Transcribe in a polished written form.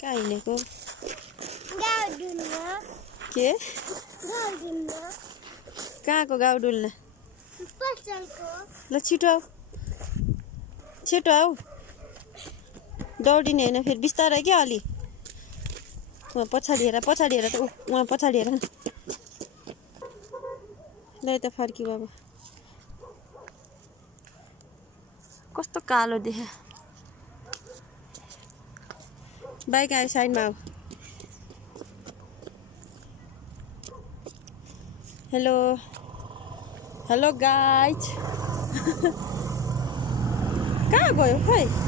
कहाँ हिँडेको के कहाँको गाउँ डुल्न ल छिटो आऊ छिटो आऊ दौडिने होइन फेरि बिस्तारै क्या अलि उहाँ पछाडि हेर त उहाँ पछाडि हेर ल यता फर्कियो अब कस्तो कालो देख्या बाइक आयो साइडमा आऊ हेलो हेलो गाइज कहाँ गयो खोइ